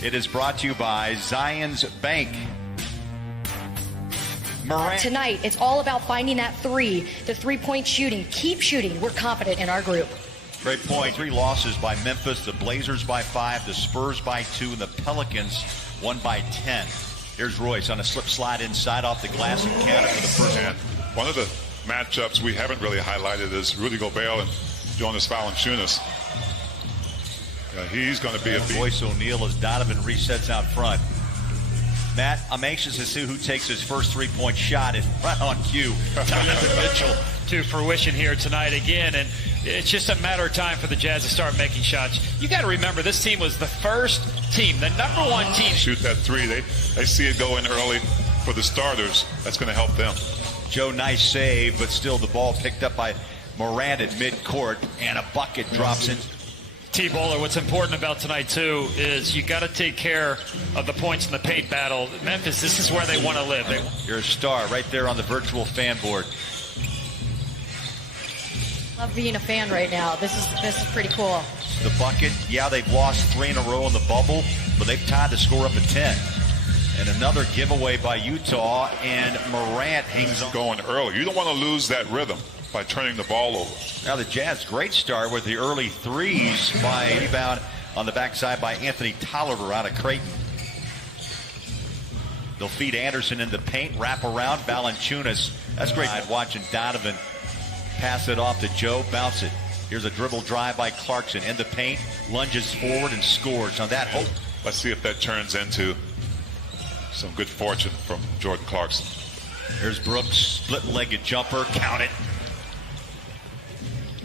It is brought to you by Zions Bank. Tonight, it's all about finding that three, the three-point shooting. Keep shooting. We're confident in our group. Great point. 3 losses by Memphis, the Blazers by 5, the Spurs by 2, and the Pelicans won by 10. Here's Royce on a slip slide inside off the glass and counted for the first half. One of the matchups we haven't really highlighted is Rudy Gobert and Jonas Valanciunas. He's going to be a beat. Royce O'Neal as Donovan resets out front. Matt, I'm anxious to see who takes his first three-point shot. It's right on cue. Donovan Mitchell to fruition here tonight again, and it's just a matter of time for the Jazz to start making shots. You got to remember, this team was the first team, the number 1 team. Shoot that three. They see it go in early for the starters. That's going to help them. Joe, nice save, but still the ball picked up by Morant at midcourt, and a bucket drops in. T-Bowler, what's important about tonight, too, is you got to take care of the points in the paint battle. Memphis, this is where they want to live. You're a star right there on the virtual fan board. Love being a fan right now. This is pretty cool. The bucket, yeah, they've lost 3 in a row in the bubble, but they've tied the score up at 10. And another giveaway by Utah, and Morant hangs on. Going early. You don't want to lose that rhythm by turning the ball over. Now the Jazz, great start with the early threes by rebound on the backside by Anthony Tolliver out of Creighton. They'll feed Anderson in the paint, wrap around Valanciunas. That's great. Watching Donovan pass it off to Joe, bounce it. Here's a dribble drive by Clarkson in the paint, lunges forward and scores on that hope. Let's see if that turns into some good fortune from Jordan Clarkson. Here's Brooks, split-legged jumper, count it.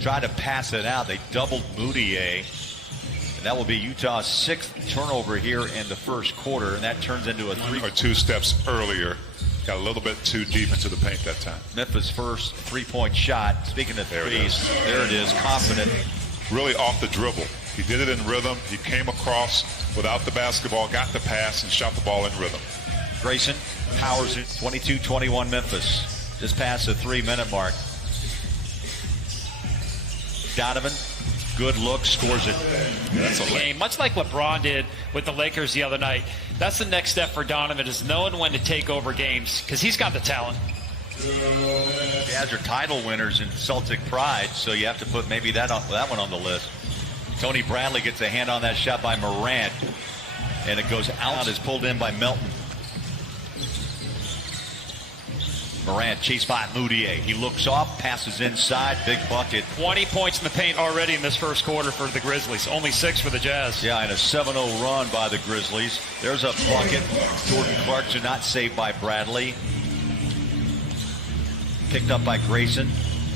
Try to pass it out. They doubled Moutier. And that will be Utah's 6th turnover here in the first quarter, and that turns into a 3 or 2 steps earlier. Got a little bit too deep into the paint that time. Memphis' first three-point shot. Speaking of threes, there it is, confident. Really off the dribble. He did it in rhythm. He came across without the basketball, got the pass, and shot the ball in rhythm. Grayson powers it. 22-21 Memphis. Just past the 3-minute mark. Donovan, good look, scores it. That's a game, much like LeBron did with the Lakers the other night. That's the next step for Donovan, is knowing when to take over games, because he's got the talent. Jazz are title winners in Celtic pride, so you have to put maybe that one on the list. Tony Bradley gets a hand on that shot by Morant, and it goes out. Is pulled in by Melton. Morant chased by Moutier. He looks off, passes inside, big bucket. 20 points in the paint already in this first quarter for the Grizzlies. Only 6 for the Jazz. Yeah, and a 7-0 run by the Grizzlies. There's a bucket. Jordan Clarkson not saved by Bradley. Picked up by Grayson.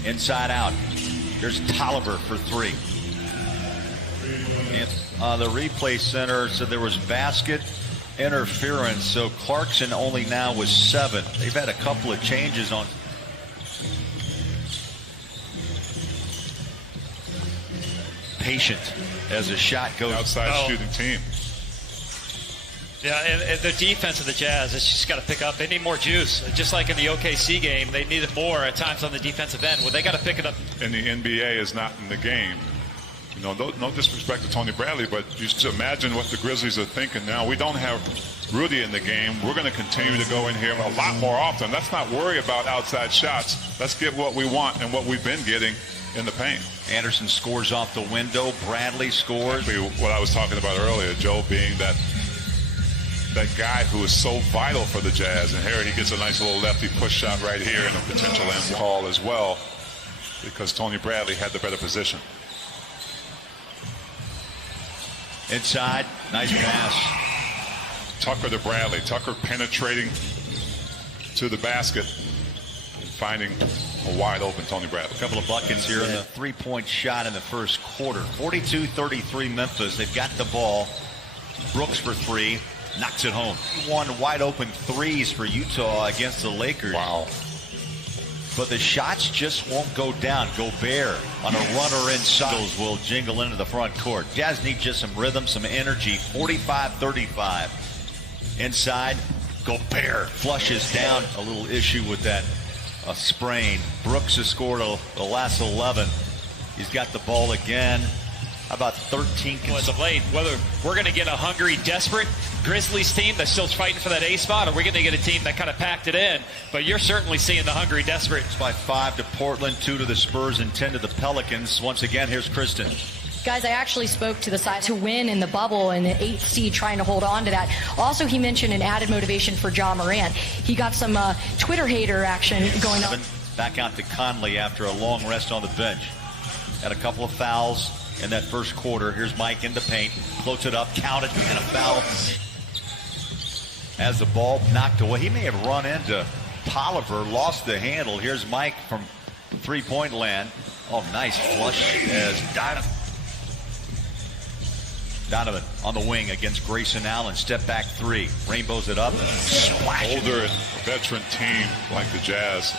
Inside out. There's Tolliver for 3. And the replay center said there was basket interference, so Clarkson only now was 7. They've had a couple of changes on. Patient as a shot goes. Outside shooting team. Yeah, and the defense of the Jazz, it's just got to pick up. They need more juice. Just like in the OKC game, they needed more at times on the defensive end. Well, they got to pick it up. And the NBA is not in the game. You know, no disrespect to Tony Bradley, but just imagine what the Grizzlies are thinking now. We don't have Rudy in the game. We're going to continue to go in here a lot more often. Let's not worry about outside shots. Let's get what we want and what we've been getting in the paint. Anderson scores off the window. Bradley scores. What I was talking about earlier, Joe being that guy who is so vital for the Jazz. And here he gets a nice little lefty push shot right here and a potential end call as well, because Tony Bradley had the better position. Inside, nice pass. Tucker to Bradley. Tucker penetrating to the basket and finding a wide open Tony Bradley. A couple of buckets here in the three-point shot in the first quarter. 42-33 Memphis. They've got the ball. Brooks for 3. Knocks it home. 1 wide open threes for Utah against the Lakers. Wow. But the shots just won't go down. Gobert on a runner inside will jingle into the front court. Jazz need just some rhythm, some energy. 45-35. Inside, Gobert flushes down. A little issue with that sprain. Brooks has scored the last 11. He's got the ball again. How about 13 as of late. Whether we're going to get a hungry, desperate Grizzlies team that's still fighting for that A spot, or we're going to get a team that kind of packed it in. But you're certainly seeing the hungry, desperate. By 5 to Portland, 2 to the Spurs, and 10 to the Pelicans. Once again, here's Kristen. Guys, I actually spoke to the side to win in the bubble and the 8th seed, trying to hold on to that. Also, he mentioned an added motivation for Ja Morant. He got some Twitter hater action going on. Back out to Conley after a long rest on the bench. Had a couple of fouls in that first quarter. Here's Mike in the paint. Floats it up, counted, and a foul. As the ball knocked away, he may have run into Polliver, lost the handle. Here's Mike from three-point land. Oh, nice flush as Donovan on the wing against Grayson Allen. Step back three. Rainbows it up. Splash. Older veteran team like the Jazz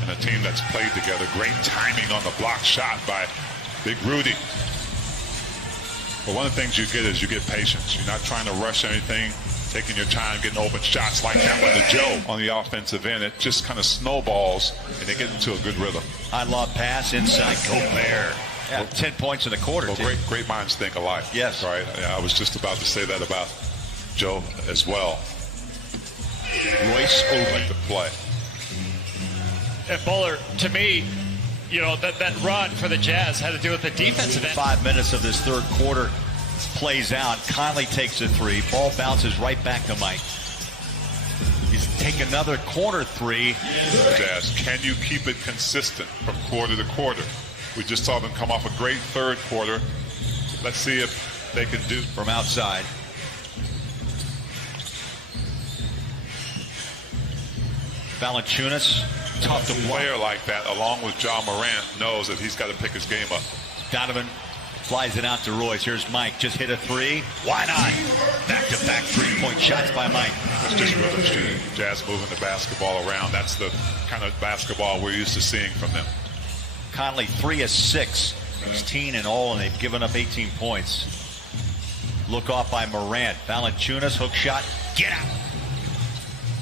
and a team that's played together. Great timing on the block shot by Big Rudy. But one of the things you get is you get patience. You're not trying to rush anything, taking your time, getting open shots like that one to Joe on the offensive end. It just kind of snowballs, and they get into a good rhythm. High lob pass inside Gobert. Yeah, 10 points in the quarter. Well, great minds think alike. Yes. Right. I was just about to say that about Joe as well. Royce open to play. And Buller, to me, you know, that run for the Jazz had to do with the defensive end. 5 minutes of this third quarter plays out. Conley takes a three. Ball bounces right back to Mike. He's take another corner three. Jazz, can you keep it consistent from quarter to quarter? We just saw them come off a great third quarter. Let's see if they can do from outside. Valanciunas, tough to play. A player like that, along with Ja Morant, knows that he's got to pick his game up. Donovan flies it out to Royce. Here's Mike. Just hit a three. Why not? Back-to-back three-point shots by Mike. It's just rhythm shooting. Jazz moving the basketball around. That's the kind of basketball we're used to seeing from them. Conley 3 of 6, 16 in all, and they've given up 18 points. Look off by Morant. Valanciunas, hook shot. Get out.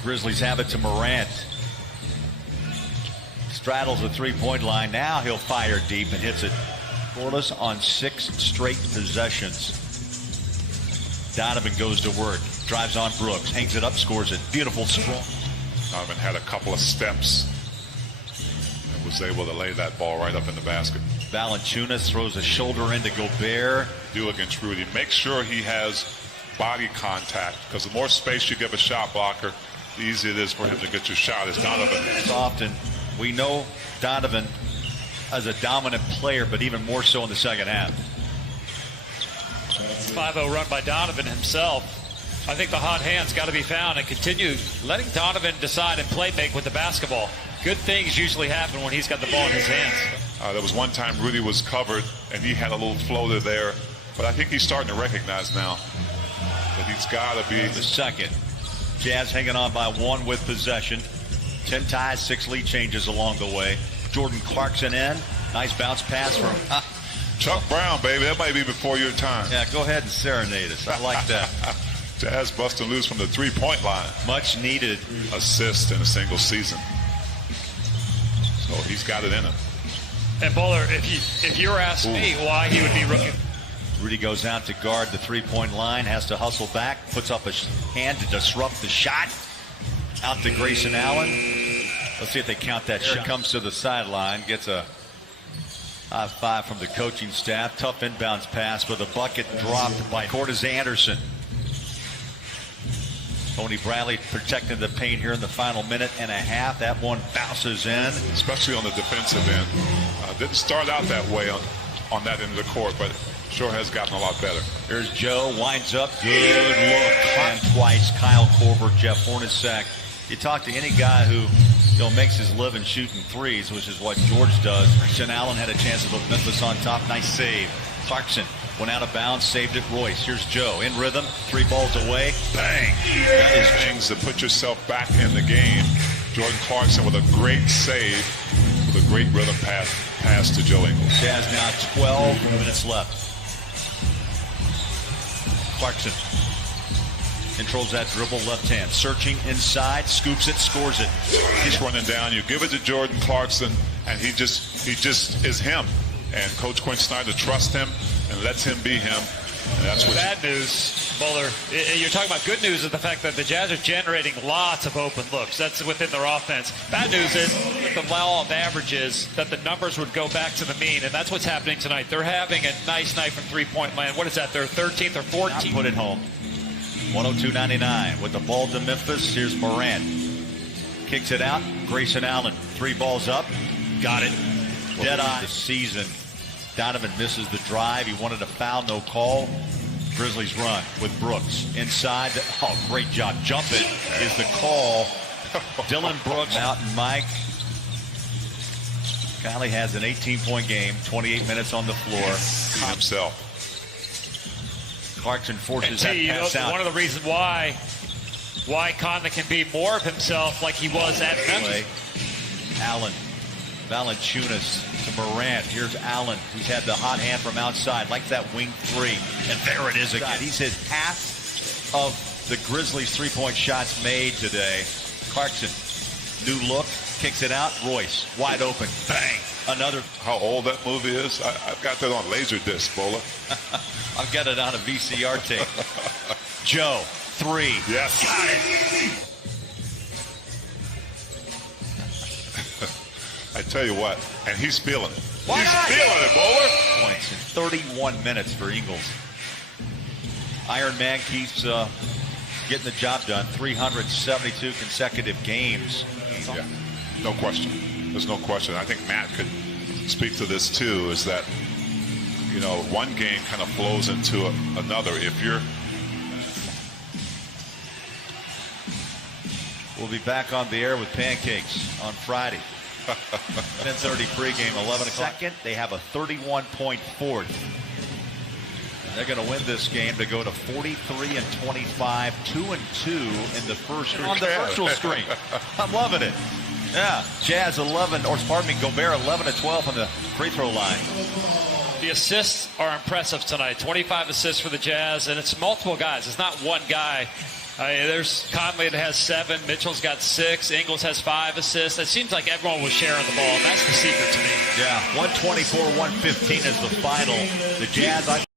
Grizzlies have it to Morant. Straddles the three-point line. Now he'll fire deep and hits it. Scoreless on 6 straight possessions. Donovan goes to work. Drives on Brooks. Hangs it up, scores it. Beautiful scroll. Donovan had a couple of steps. Was able to lay that ball right up in the basket. Valanciunas throws a shoulder into Gobert. Do against Rudy. Make sure he has body contact, because the more space you give a shot blocker, the easier it is for him to get your shot. As Donovan. Often, we know Donovan as a dominant player, but even more so in the second half. 5-0 run by Donovan himself. I think the hot hand's got to be found and continue letting Donovan decide and play make with the basketball. Good things usually happen when he's got the ball in his hands. There was one time Rudy was covered and he had a little floater there, but I think he's starting to recognize now that he's got to be the second. Jazz hanging on by 1 with possession. 10 ties, 6 lead changes along the way. Jordan Clarkson in. Nice bounce pass from Chuck Brown, baby. That might be before your time. Yeah, go ahead and serenade us. I like that. Jazz busting loose from the three-point line. Much needed assist in a single season. So he's got it in him. And Bowler, if you were asking me why he would be rookie. Rudy goes out to guard the three-point line, has to hustle back, puts up a hand to disrupt the shot. Out to Grayson Allen. Let's see if they count that shot. Comes to the sideline, gets a high five from the coaching staff. Tough inbounds pass with a bucket dropped by Cortez Anderson. Tony Bradley protecting the paint here in the final minute and a half. That one bounces in. Especially on the defensive end. Didn't start out that way on that end of the court, but sure has gotten a lot better. Here's Joe, winds up, good look. And twice, Kyle Korver, Jeff Hornacek. You talk to any guy who makes his living shooting threes, which is what George does. Christian Allen had a chance to put Memphis on top. Nice save. Clarkson went out of bounds, saved it. Royce. Here's Joe in rhythm. 3 balls away. Bang. That is things to put yourself back in the game. Jordan Clarkson with a great save, with a great rhythm pass to Joe Ingles. Jazz now 12 minutes left. Clarkson controls that dribble, left hand, searching inside, scoops it, scores it. He's running down. You give it to Jordan Clarkson, and he just is him. And Coach Quinn Snyder trusts him, and lets him be him. And that's what bad news, Bowler. You're talking about good news is the fact that the Jazz are generating lots of open looks. That's within their offense. Bad news is the law of averages, that the numbers would go back to the mean, and that's what's happening tonight. They're having a nice night from three-point land. What is that, their 13th or 14th? Put it home. 102.99 with the ball to Memphis. Here's Morant. Kicks it out. Grayson Allen. 3 balls up. Got it. Dead eye. The season. Donovan misses the drive. He wanted a foul, no call. Grizzlies run with Brooks inside. Oh, great job. Jump it is the call. Dylan Brooks out and Mike. Kylie has an 18-point game, 28 minutes on the floor. Himself. Clarkson forces that pass out. One of the reasons why Conley can be more of himself like he was at Memphis. Allen. Valanciunas to Morant. Here's Allen, who's had the hot hand from outside, like that wing 3. And there it is again. He's hit half of the Grizzlies' three-point shots made today. Clarkson, new look, kicks it out. Royce, wide open. Bang. Another. How old that movie is? I've got that on Laserdisc, Bowler. I've got it on a VCR tape. Joe, 3. Yes. Got it. I tell you what, and he's feeling it. Why he's not? feeling it, Bowler. Points in 31 minutes for Ingles. Iron Man keeps getting the job done. 372 consecutive games. Yeah, no question. There's no question. I think Matt could speak to this too, is that, you know, one game kind of flows into another. If you're... We'll be back on the air with pancakes on Friday. 10:30 pregame, 11 o'clock. Second, they have a 31-point fourth. And they're going to win this game to go to 43-25, 2-2 in the first on the virtual screen. I'm loving it. Yeah, Jazz 11, or pardon me, Gobert 11-12 on the free throw line. The assists are impressive tonight. 25 assists for the Jazz, and it's multiple guys. It's not one guy. There's Conley that has 7. Mitchell's got 6. Ingles has 5 assists. It seems like everyone was sharing the ball, and that's the secret to me. Yeah, 124-115 is the final. The Jazz,